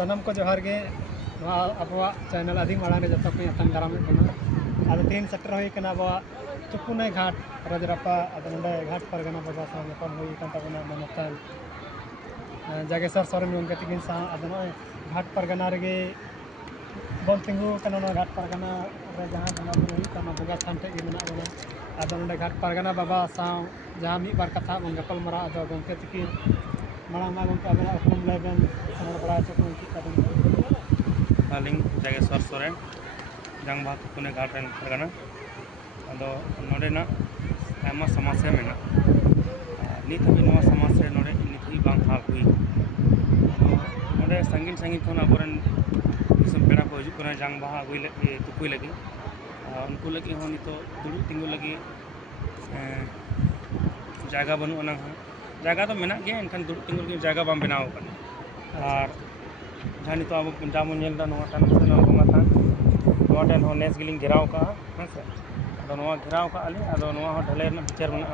सनम को जोहार गे अब चैनल आदि मांग जो को अतंग दाराम अब तीन सेटर होना अब तुपुने घाट राजरापा ना घाट परगना बाबा साथ नेपाल होना मनोतन जागेश्वर सोरेन गंगे तकिन साथ अब घाट परगना रे बन तिंगू घाट परगना जहाँ बंगा बुरू बंगा थान टे बना अब ना घाट परगना बाबा साथ जहाँ मिद बार कथा बन गपल मारा अब गंगे तकिन मांग गंगे अब उपलम लैबन बड़ा आलिंग जागेश्वर सोरेन जंग बात तुपुने घाट रन परगना अब नोडेना आयमा समस्या में नित हबी समस्या नोडे नित ही बांग हाल हुई नोडे संगीन संगीन खन अबरन दिसम पेड़ा को हजु जंग बाहा अगुई तुपुई लगी उनको लगी हो नितो दुड़ुब तिंगु लगी जागा बनू जागा तो मेना गया एनखान दुड़ुब तिंगु लगी जागा बाम बनाव और जहाँ नितो अब जहाँ बन नेलदा नोवा टान से नोवा थान नोवा टान हो नेस गिलिंग घेराव का हेंसे अब नोवा घेराव का आली अब नोवा हो ढले ना विचार बना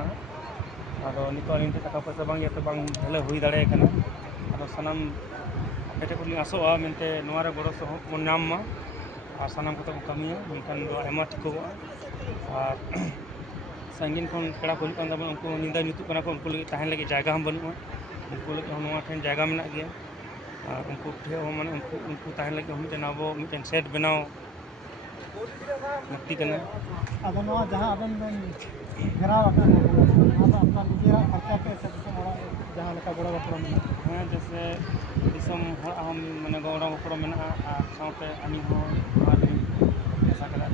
अब नितो आलिंग टाका पैसा बांग याते बांग ढले हुई दाड़े कना अब सनम पेटे को आसोआ मेनते नोवा रे गड़ो सह बन नाम मा और सनम को कमिया मेनखान दो आयमा ठिकोआ और संगीन खन पेड़ा को हिजुक कान उनको निंदा नितुक कना को उनको लगी ताहेन लगी जायगा हम बनुआ उनको लगी नोवा ठेन जायगा मेना गया और उनको ठे माने उनको ताहेन लगी मिटन अब मिटन सेट बनाओ लक्ति कना अब नोवा जहाँ अबन बन घेराव अपना निजेरा खर्चा पे से जहाँ लेका बड़ा बपड़ा में हाँ जैसे दिसम हम माने गौड़ा बपड़ा में साथे आनी हो ऐसा करा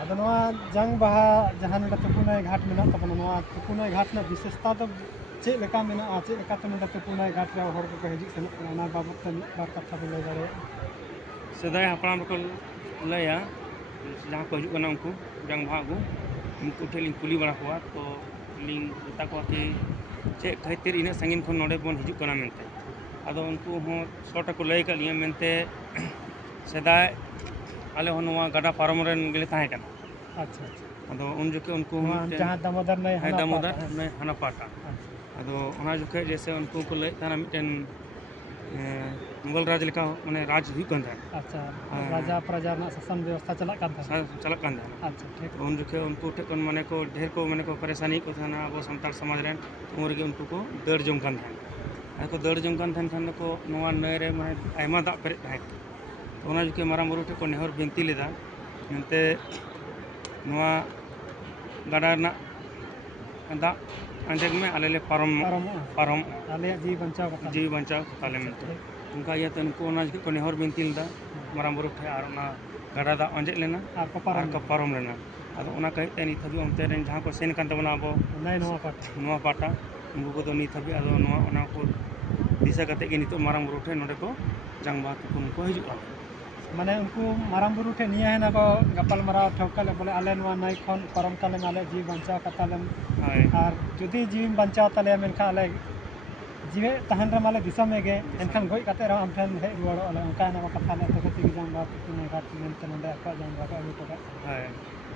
अब नोवा जंग बाहा जहाँ नोडे तुपुने घाट में तबन नोवा तुपुने घाट ना विशेषता तो चे लेका में चे लेका तो नोडे तुपुने घाट रे हर को हिजुक सेनक ना बाबत ते बार कथा बन लay दाड़े सेदाय हपड़ाम को लया जहाँ को हिजुक उनको जंग बाहा को उनको ठेलिंग कुली बड़ा हुआ तो लिंग बता को कि चे खातिर इन संगीन खन नोडे बन हिजुक कना मेनते अदो उनको हो शॉर्ट को लय का लिया मेनते सेदाय आले हो नोवा गाडा पारम रेन गेले ताहे कना अच्छा अदो उन जोके उनको जहाँ दामोदर नहीं हना पाटा अदो ओना जोके जैसे उनको को लय थाना मिटन मुगल राज लेका माने राज हुई कन था अच्छा राजा प्रजा ना शासन व्यवस्था चला कन था अच्छा ठीक उन जोके उनको ठेकन माने को ढेर को माने को परेशानी को थाना अब संताल समाज रेन उमर के उनको को दड़ जम कन था को दड़ जम कन थान खान को नोवा नय रे माने आयमा दा पेरे थाय ओना जोके मारा मुरु ठे को नेहर बिनती लेदा मेनते नोवा गाडा ना दा अंजग में आले पारम आले जी बचाव ताले मेनते उनका ये तो उनको ओना जोके को नेहर बिनती लेदा मारा मुरु ठे और ना गाडा दा अंजग लेना और को पारम लेना अब ओना कहित नित हबी ओनते रेन जहाँ को सेन कान तबना अब नोवा पाटा उनको को नित हबी अब नोवा ओना को दिशा कते के नित मारा मुरु ठे नोडे को जंग बात को हिजुआ माने उनको माराम बुरु ठे निया है ना को गपल मारा ठोकले बोले आले नोवा नई खन परम काले आले जी बंचाव कतालेम और जुदी जी बंचाव ताले मेनखा आले जीवे तहन रे माले दिसम गे एनखान गई कते रे हम ठन हे रुवाड़ो आले उनका ना कथा ले तो कति जंग बात तुने घाट मेनते नोडे अका जंग बात अगु को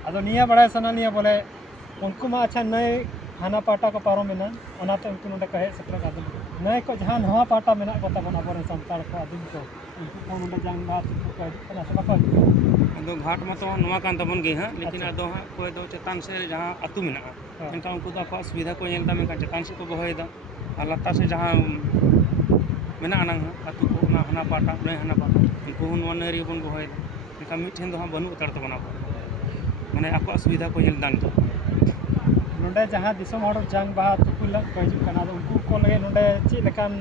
अदो निया बड़ा सना निया बोले उनको मा अच्छा नई हाना पाटा को पारो मेना ओनाते उनको नोडे कहे सत्र का नई को जहां नवा पाटा मेना को तबन अबरे संताल को आदिम को उनको को नोडे जंग बात को कना सब को अदो घाट में तो नवा कान तबन गे हां लेकिन अदो हां कोई दो चेतान से जहां अतु मेना इनका उनको तो आपको सुविधा को नेलदा में का चेतान से को बहोयदा और लता से जहां मेना अनंग अतु को ना हाना पाटा नई हाना पाटा उनको नवा नरी बन बहोयदा इनका मिठेन दो हां बनु उतर तबना माने आपको सुविधा को नेलदा नोडे जहाँ दिसम हड़ जंग बाहा तुपुल को हिजुक कना उनको को लगे नोडे चे लेकान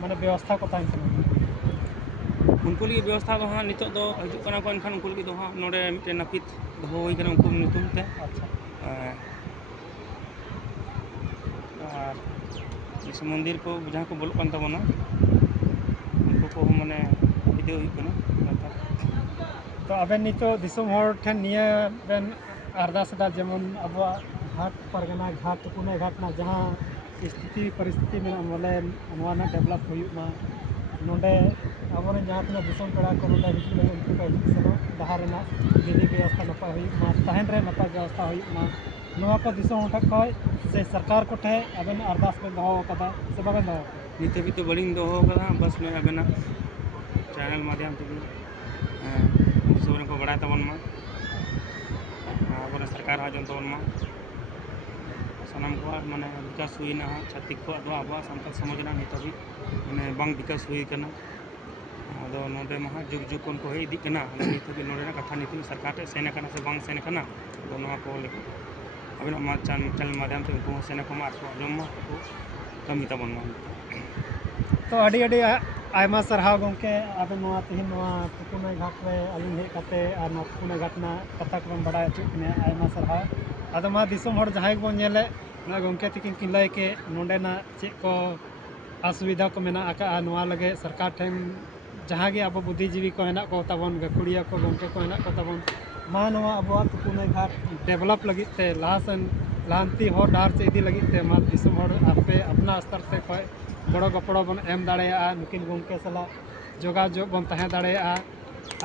माने व्यवस्था को ताइन कना उनको लिए व्यवस्था तो हाँ नितो दो हिजुक कना को एनखान उनको लिए दो हाँ नोडे मिटे नापित दो होई कना उनको नितुम ते अच्छा और इस मंदिर को जहाँ को बोलो कान तबना उनको को माने इदे हुई कना तो अबे नितो दिसम हड़ ठन निया बेन अरदास दा जेमन अब घाट परगना घाट तुपुने घाट ना जहाँ स्थिति परिस्थिति में बोले नोवा ना डेवलप हुई नोडे अब जहाँ तना दिसम पेड़ा को नोडे हिजुक लगे उनको को हिजुक सनो डहार ना विधि व्यवस्था नपाय हुई तहन रे नपाय व्यवस्था हुई नोवा को दिसम उठक को से सरकार को ठे अबेन अरदास में दहो कदा से बाबे दहो ᱱᱤᱛ ᱦᱟᱹᱵᱤᱡ ᱛᱮ ᱵᱟᱹᱞᱤᱧ ᱫᱚᱦᱚ ᱟᱠᱟᱫᱟ ᱵᱟᱥ ᱱᱚᱜᱼᱚᱭ ᱟᱵᱮᱱᱟᱜ ᱪᱮᱱᱮᱞ ᱢᱟᱫᱽᱫᱷᱚᱢ ᱛᱮᱜᱮ ᱫᱤᱥᱚᱢ ᱨᱮᱱ ᱠᱚ ᱵᱟᱲᱟᱭ ᱛᱟᱵᱚᱱ ᱢᱟ, ᱟᱵᱚᱨᱮᱱ ᱥᱚᱨᱠᱟर ᱟᱸᱡᱚᱢ ᱛᱟᱵᱚᱱ ᱢᱟ, ᱥᱟᱱᱟᱢ ᱠᱚᱣᱟᱜ ᱢᱟᱱᱮ ᱵᱤᱠᱟᱥ ᱦᱩᱭᱱᱟ ᱦᱟᱸᱜ, ᱪᱷᱟᱹᱛᱤᱠ ᱠᱚᱣᱟᱜ ᱫᱚ ᱟᱵᱚᱣᱟᱜ ᱥᱟᱱᱛᱟᱲ ᱥᱚᱢᱟᱡᱽ ᱨᱮᱱᱟᱜ ᱱᱤᱛ ᱦᱟᱹᱵᱤᱡ ᱢᱟᱱᱮ ᱵᱟᱝ ᱵᱤᱠᱟᱥ ᱦᱩᱭ ᱟᱠᱟᱱᱟ। ᱟᱫᱚ ᱱᱚᱰᱮ ᱢᱟ ᱦᱟᱸᱜ ᱡᱩᱜᱽ ᱡᱩᱜᱽ ᱠᱷᱚᱱ ᱠᱚ ᱦᱮᱡ ᱤᱫᱤᱜ ᱠᱟᱱᱟ, ᱟᱫᱚ ᱱᱤᱛ ᱦᱟᱹᱵᱤᱡ ᱱᱚᱰᱮᱱᱟᱜ ᱠᱟᱛᱷᱟ ᱱᱤᱛ ᱦᱟᱹᱵᱤᱡ ᱥᱚᱨᱠᱟᱨ ᱴᱷᱮᱱ ᱥᱮᱱ ᱟᱠᱟᱱᱟ ᱥᱮ ᱵᱟᱝ ᱥᱮᱱ ᱟᱠᱟᱱᱟ, ᱟᱫᱚ ᱱᱚᱣᱟ ᱠᱚ ᱟᱵᱮᱱᱟᱜ ᱪᱮᱱᱮᱞ ᱢᱟᱫᱽᱫᱷᱚᱢ ᱛᱮ ᱩᱱᱠᱩ ᱦᱚᱸ ᱥᱮᱱ ᱟᱠᱚ ᱢᱟ ᱟᱨ ᱠᱚ ᱟᱸᱡᱚᱢ ᱢᱟ, ᱟᱨ ᱠᱚ ᱠᱟᱹᱢᱤ ᱛᱟᱵᱚᱱ ᱢᱟ। तो अड़ी आयमा सरहाव गोंके आबे नोआ तिहिन नोआ तुकुनाई घाट रे अलिंग हेज काते आर नोआ तुकुनाई घाट ना कथा को बन बड़ा चुक ने आयमा सरहाव आदो मा दिसम हर जहां बन नेले ना गोंके तिकिन किन लय के नोंडे ना चेक को असुविधा को मेना आका नोआ लगे सरकार ठेन जहां गे अब बुद्धिजीवी को हेना को तबन गकुड़िया को गोंके को हेना को तबन मा नोआ अब तुकुनाई घाट डेवलप लगी ते लासन लांती हर डार से इदी लगी ते मा दिसम हर आपे अपना स्तर ते खय बड़ो गपड़ो बन एम दाड़ेया नुकिन गोंके सला जोगाजोग बन तहे दाड़ेया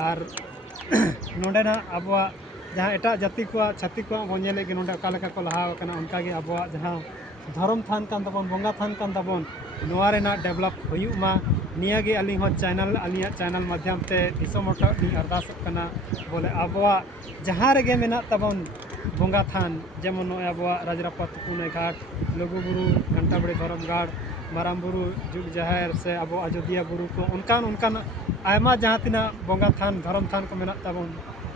आर नोंडेना अबवा जहां एटा जाति को छाती को बन नेले के नोंडे अका लेका को लहाव कना उनका गे अबवा जहां धर्म थान कान तबन बोंगा थान कान तबन नोआ रेना डेवलप हुयुग मा निया गे अली हो चैनल अलिया चैनल माध्यम ते दिसम हटा नि अरदास कना बोले अबवा जहां रेगे मेना तबन बोंगा थान जेमन नो अबवा राजरापा तुकुनाई घाट लघुबुरु घंटाबाड़ी धरम गाड़ माराम बुरु जुग जाहिर से अब अयोध्या बुरु को उनकान आयमा जहाँ तिना बोंगा थान धर्म थान को मेना तबन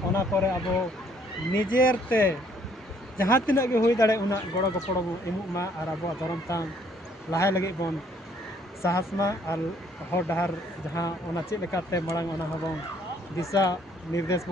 ओना करे अब निजेर ते जहाँ तिना गे हुई दाड़े उना गड़ो गपड़ो एमुक मा और अब धर्म थान लाहे लगे बन साहस मा और हर डहार जहाँ ओना चेक लेकाते मड़ांग ओना हबन दिशा निर्देश